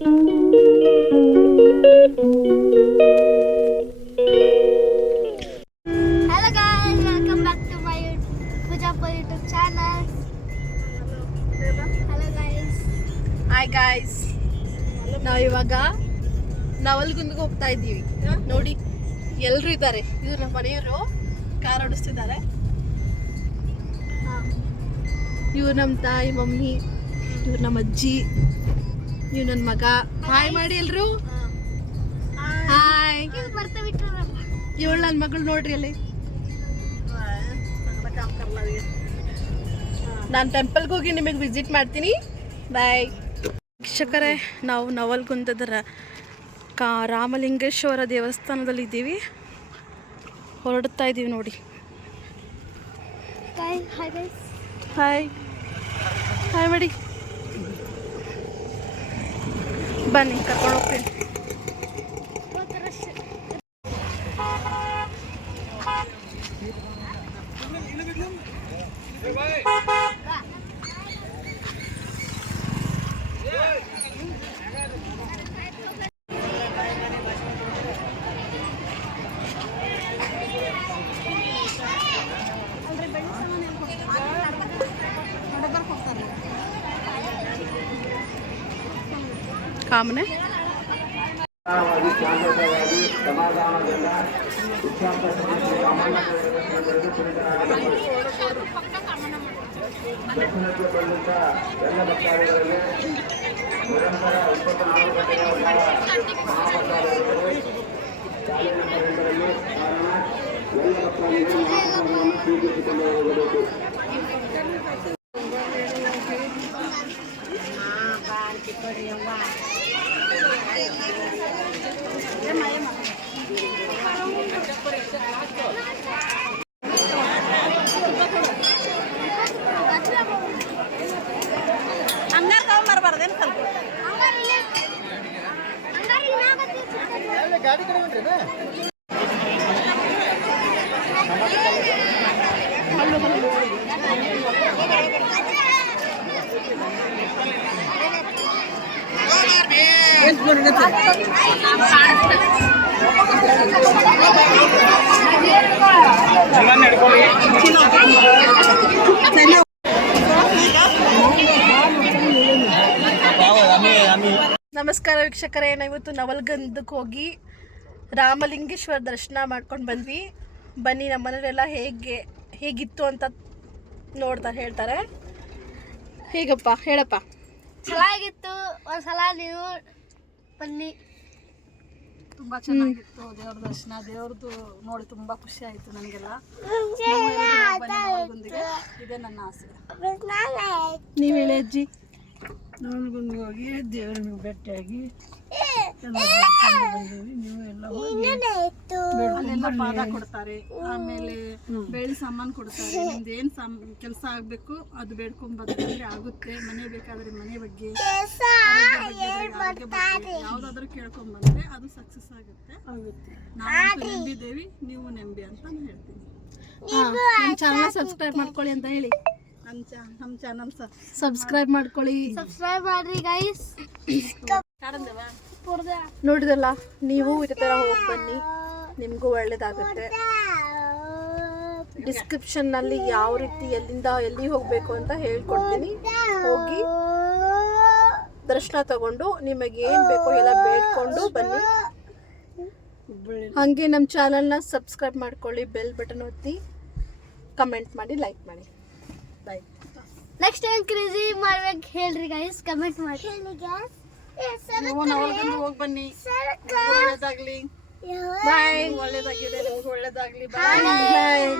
guys, welcome back to my Pujapur YouTube channel. Hello guys. Hi guys, ನಾವು ಇವಾಗ ನವಲ್ಗುಂದಿಗೆ ಹೋಗ್ತಾ ಇದ್ದೀವಿ. ನೋಡಿ ಎಲ್ಲರೂ ಇದ್ದಾರೆ. ಇವ್ರು ನಮ್ಮ ಮನೆಯವರು ಕಾರ್ ಓಡಿಸ್ತಿದ್ದಾರೆ. ಇವ್ರು ನಮ್ಮ ತಾಯಿ ಮಮ್ಮಿ, ಇವ್ರು ನಮ್ಮ ಅಜ್ಜಿ, ಇವ್ ನನ್ನ ಮಗ. ಹಾಯ್ ಮಾಡಿ ಎಲ್ರು. ಹಾಯ್. ಇವಳು ನನ್ನ ಮಗಳು ನೋಡ್ರಿ ಅಲ್ಲಿ. ನಾನು ಟೆಂಪಲ್ಗೆ ಹೋಗಿ ನಿಮಗೆ ವಿಸಿಟ್ ಮಾಡ್ತೀನಿ. ಬಾಯ್. ವೀಕ್ಷಕರೇ, ನಾವು ನವಲ್ಗುಂದದ ರಾಮಲಿಂಗೇಶ್ವರ ದೇವಸ್ಥಾನದಲ್ಲಿ ಇದ್ದೀವಿ. ಹೊರಡ್ತಾ ಇದ್ದೀವಿ ನೋಡಿ. ಹಾಯ್ ಹಾಯ್ ಮಾಡಿ. ಬನ್ನಿ, ಕರ್ಕೊಂಡು ಹೋಗ್ತೀನಿ. ಕಾಮನೆ ಶಾಂತವಾಗಿ ಸಮಾಧಾನದಿಂದ ದರ್ಶನಕ್ಕೆ ಬಂದಂತ ಎಲ್ಲ ಭಕ್ತಾದಿಗಳಲ್ಲಿ ನಿರಂತರ 24 ಗಂಟೆಗಳ ಮಹಾಭಕ್ತಾದಿಗಳು ಶಾಲೆ ನಂಬರ್ಗಳಲ್ಲಿ ಕಾರಣ ಎಲ್ಲ ಭಕ್ತಾದಿಗಳು ಮಹಾಪ್ರಸಾದವನ್ನು ಸ್ವೀಕರಿಸಿಕೊಂಡು ಹೋಗಬೇಕು. ಹಂಗಾರ ತಗೊಂಬರ್ಬಾರ್ದೇನು ಸ್ವಲ್ಪ ಗಾಡಿ ಕಡೆ ನಮಸ್ಕಾರ ವೀಕ್ಷಕರೇ, ನಾವಿವತ್ತು ನವಲ್ಗುಂದಕ್ಕೆ ಹೋಗಿ ರಾಮಲಿಂಗೇಶ್ವರ ದರ್ಶನ ಮಾಡ್ಕೊಂಡು ಬಂದ್ವಿ. ಬನ್ನಿ, ನಮ್ಮ ಮನೆಯವರೆಲ್ಲ ಹೇಗಿತ್ತು ಅಂತ ಹೇಳ್ತಾರೆ. ಹೇಗಪ್ಪ ಹೇಳಪ್ಪ. ಚೆನ್ನಾಗಿತ್ತು. ಒಂದ್ಸಲ ನೀವು ಬನ್ನಿ. ತುಂಬ ಚೆನ್ನಾಗಿತ್ತು ದೇವ್ರ ದರ್ಶನ. ದೇವ್ರದ್ದು ನೋಡಿ ತುಂಬ ಖುಷಿ ಆಯಿತು ನನಗೆಲ್ಲ. ನವಲ್ಗುಂದಿಗೆ ಇದೇ ನನ್ನ ಆಸೆ. ನೀವು ಹೇಳಿ ಅಜ್ಜಿ. ನವಲ್ಗುಂದಿಗೆ ಹೋಗಿ ದೇವ್ರಿಗೆ ಭೇಟಿಯಾಗಿ ನೀವು ಎಲ್ಲ ಅಲ್ಲೆಲ್ಲ ಪಾದ ಕೊಡ್ತಾರೆ, ಆಮೇಲೆ ಬೆಳ್ಳಿ ಸಾಮಾನು ಕೊಡ್ತಾರೆ. ನಿಮ್ದು ಏನು ಕೆಲಸ ಆಗಬೇಕು ಅದು ಬೇಡ್ಕೊಂಡ್ ಬಂದ್ರೆ ಆಗುತ್ತೆ. ಮನೆ ಬೇಕಾದ್ರೆ ಮನೆ ಬಗ್ಗೆ, ಆರೋಗ್ಯ ಬಗ್ಗೆ ಯಾವ್ದಾದ್ರು ಕೇಳ್ಕೊಂಡ್ ಬಂದ್ರೆ ಅದು ಸಕ್ಸಸ್ ಆಗುತ್ತೆ. ನಾವು ನಂಬಿದ್ದೇವಿ, ನೀವು ನಂಬಿ ಅಂತ ನಾನು ಹೇಳ್ತೀನಿ. ನಮ್ಮ ಚಾನಲ್ ಸಬ್ಸ್ಕ್ರೈಬ್ ಮಾಡ್ಕೊಳ್ಳಿ ಅಂತ ಹೇಳಿ. ನಮ್ಮ ಚಾನಲ್ ಸಬ್ಸ್ಕ್ರೈಬ್ ಮಾಡ್ಕೊಳ್ಳಿ. ಸಬ್ಸ್ಕ್ರೈಬ್ ಮಾಡ್ರಿ ಗೈಸ್. ನೋಡಿದಲ್ಲ, ನೀವು ಇದೇ ಥರ ಹೋಗಿ ಬನ್ನಿ, ನಿಮಗೂ ಒಳ್ಳೇದಾಗುತ್ತೆ. ಡಿಸ್ಕ್ರಿಪ್ಷನ್ನಲ್ಲಿ ಯಾವ ರೀತಿ ಎಲ್ಲಿಂದ ಎಲ್ಲಿ ಹೋಗಬೇಕು ಅಂತ ಹೇಳ್ಕೊಡ್ತೀನಿ. ಹೋಗಿ ದರ್ಶನ ತಗೊಂಡು ನಿಮಗೆ ಏನು ಬೇಕೋ ಎಲ್ಲ ಬೇಡ್ಕೊಂಡು ಬನ್ನಿ. ಹಾಗೆ ನಮ್ಮ ಚಾನಲ್ನ ಸಬ್ಸ್ಕ್ರೈಬ್ ಮಾಡ್ಕೊಳ್ಳಿ, ಬೆಲ್ ಬಟನ್ ಒತ್ತಿ, ಕಮೆಂಟ್ ಮಾಡಿ, ಲೈಕ್ ಮಾಡಿ. ಬಾಯ್. ನೆಕ್ಸ್ಟ್ ಟೈಮ್ ಕ್ರೇಜಿ ಮಾಡ್ಬೇಕು ಹೇಳ್ರಿ ಗೈಸ್, ಕಮೆಂಟ್ ಮಾಡಿ. ನೀವು ನವಲ್ಗುಂದಿಗೆ ಹೋಗಿ ಬನ್ನಿ. ಒಳ್ಳೇದಾಗ್ಲಿ. ಬಾಯ್. ಒಳ್ಳೇದಾಗಿದೆ, ನಿಮ್ಗೆ ಒಳ್ಳೇದಾಗ್ಲಿ. ಬಾಯ್.